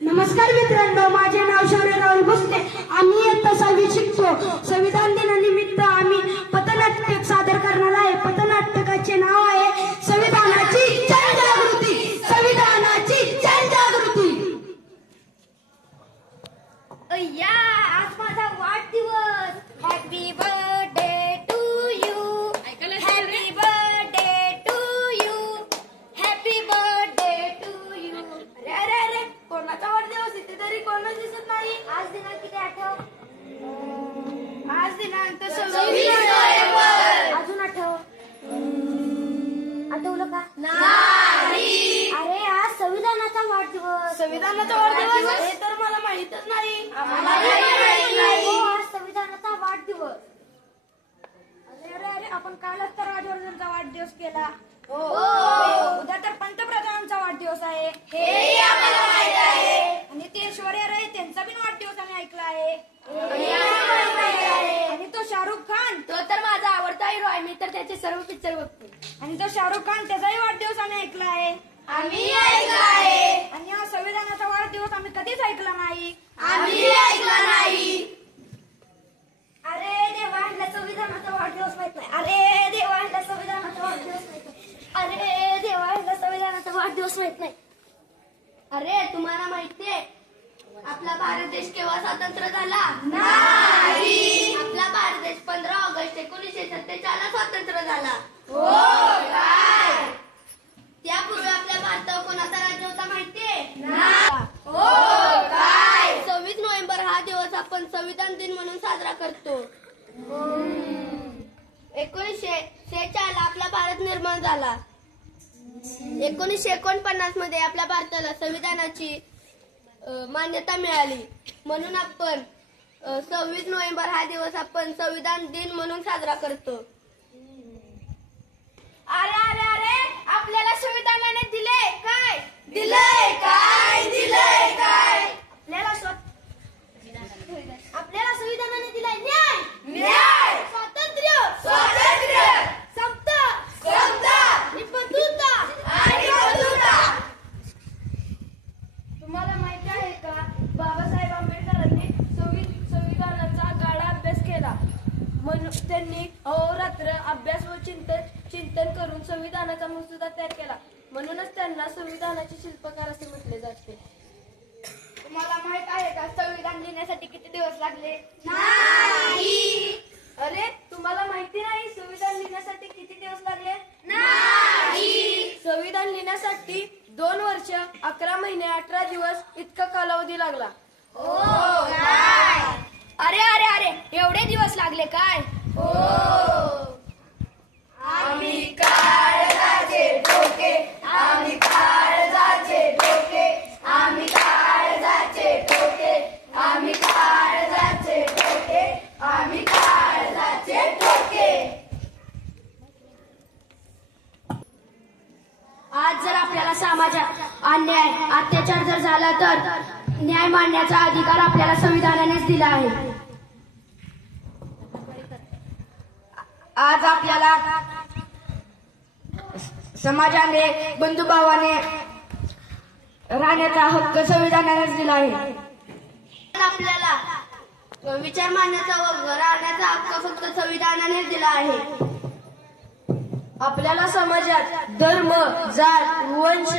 नमस्कार मित्रांनो, माझे नाव शौर्य राहुल भोसले। आम्ही इयत्ता 6वी शिकतो। संविधान दिनानिमित्त आम्ही पथनाट्य सादर करणार आहे। पथनाटकाचे नाव आहे संविधानाची जनजागृती। संविधानाची जनजागृती। अय्या, आज माझा वाढदिवस। Happy birthday to you. Happy birthday to you. Happy birthday to you. अरे अरे अरे, कोणाचा वाढदिवस? इथे तरी कोणच दिसत नाही। आज दिनांक किती आठव? आज दिनांक 26 नोव्हेंबर। अजून आठवलं का? नाही। अरे, आज संविधानाचा वाढदिवस। संविधानाचा वाढदिवस हे तर मला माहितच नाही। हो, आज संविधानाचा वाढदिवस। अरे अरे अरे, आपण कालच तर राजवर्धनचा वाढदिवस केला। उद्या तर पंतप्रधानांचा वाढदिवस आहे। हे आम्हाला माहित आहे। आणि ते ऐश्वर्या राय त्यांचा पण वाढदिवस आम्ही ऐकला आहे। आणि तो शाहरुख खान, तो तर माझा आवडता हिरो आहे। मी तर त्याचे सर्व पिक्चर बघते। आणि तो शाहरुख खान त्याचाही वाढदिवस आम्ही ऐकला आहे। आम्ही ऐकला आहे। आणि हा संविधानाचा वाढदिवस आम्ही कधीच ऐकला नाही। आम्ही ऐकला नाही। अरे देवा, संविधानाचा वाढदिवस माहित नाही। अरे देवा, संविधानाचा वाढदिवस माहित नाही। अरे देवा, संविधानाचा वाढदिवस माहित नाही। अरे, तुम्हाला माहितीये आपला भारत देश केव्हा स्वतंत्र झाला? नाही। आपला भारत देश 15 ऑगस्ट 1947 ला स्वतंत्र झाला। काय? त्यापूर्वी आपल्या भारतावर कोणाचा राज्य होता माहितीये? काय? 26 नोव्हेंबर हा दिवस आपण संविधान दिन म्हणून साजरा करतो। 1946 ला आपला भारत निर्माण झाला। 1949 मध्ये आपल्या भारताला संविधानाची मान्यता मिळाली। म्हणून आपण 26 नोव्हेंबर हा दिवस आपण संविधान दिन म्हणून साजरा करतो। अरे अरे अरे, आपल्याला संविधानाने दिले काय? दिलंय काय? दिलंय काय? आपल्याला संविधानाने दिलाय न्याय। न्याय, स्वातंत्र्य, स्वातंत्र्य, समता, समता आणि बंधुता। आणि बंधुता। तुम्हाला माहिती आहे का, बाबासाहेब आंबेडकरांनी संविधानाचा गाढा अभ्यास केला। म्हणून त्यांनी अहोरात्र अभ्यास व चिंतन करून संविधानाचा मसुदा तयार केला। म्हणूनच त्यांना संविधानाचे शिल्पकार असे म्हटले जाते। तुम्हाला माहित आहे का, संविधान लिहिण्यासाठी किती दिवस लागले? नाही। अरे, तुम्हाला माहिती नाही संविधान लिहिण्यासाठी किती दिवस लागले? नाही। संविधान लिहिण्यासाठी 2 वर्ष 11 महिने 18 दिवस इतका कालावधी लागला। अरे अरे अरे, एवढे दिवस लागले काय? आम्ही काळजाचे ठोके, आम्ही काळजाचे ठोके, आम्ही काळजाचे ठोके, आम्ही काळजाचे ठोके, आम्ही काळजाचे ठोके। आज जर आपल्याला समाजात अन्याय अत्याचार जर झाला तर न्याय मांडण्याचा अधिकार आपल्याला संविधानानेच दिला आहे। आज आपल्याला समाजाने बंधुभावाने राहण्याचा हक्क संविधानानेच दिला आहे। आपल्याला विचार मांडण्याचा व राहण्याचा हक्क फक्त संविधानानेच दिला आहे। आपल्याला समाजात धर्म, जात, वंश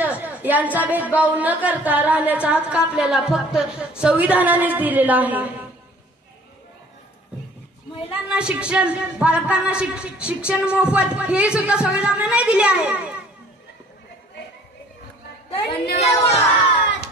यांचा भेदभाव न करता राहण्याचा हक्क आपल्याला फक्त संविधानानेच दिलेला आहे। महिलांना शिक्षण, बालकांना शिक्षण मोफत हे सुद्धा संविधानाने दिले आहे। धन्यवाद।